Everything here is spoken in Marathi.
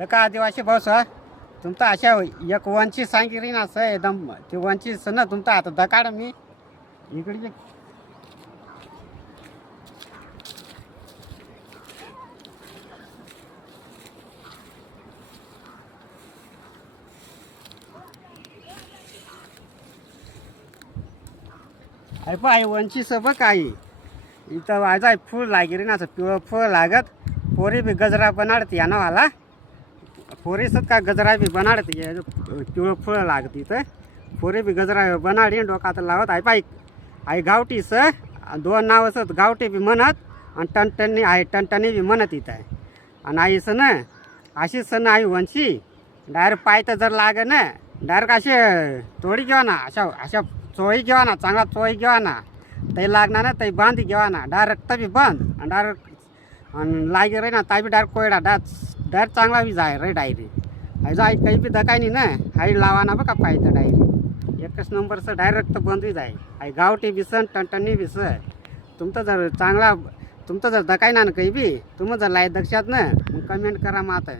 दका आदिवासी भाऊ सर तुमचा अशा एक वंची सांगितली ना सर एकदम ते वंची ना तुमचा आता दकाड मी इकडे अरे पाय वंची सब काय इथं वाजाय फूल लागिरी ना पिवळं फळ लागत पोरी बी गजरा बनाडते या नावाला पोरी सत का गजरा बी बनाडते पिवळं फळ लागत इथं पोरी बी गजरा बनाडी डोकात लावत आहे पाय आई गावठी स दोन नाव असत गावठी बी म्हणत आणि टणटणी आहे टणटणी बी म्हणत इथं आहे आणि आई सण अशी सण आई वंशी डायरेक्ट पाय तर जर लागे ना डायरेक्ट असे तोडी घेवा ना अशा अशा चोळी घेवा ना चांगला चोळी घेवा ना ते लागणार ना ते बांधी घेवा ना डायरेक्ट बी बंद आणि डायरेक्ट आणि लागे रे ना ताई बी डायरेक्ट कोयडा डायरेक्ट चांगला बी जाय रे डायरी आई जो आई काही बी दकाय नाही ना आई लावा ना बघा पाहिजे डायरी एकच नंबरचं डायरेक्ट बंद बी जाय आई गावठी बिसन टणटणी बिस तुमचं जर चांगला तुमचं जर दकाय ना काही बी तुम्ही जर लाय दक्षात ना कमेंट करा मात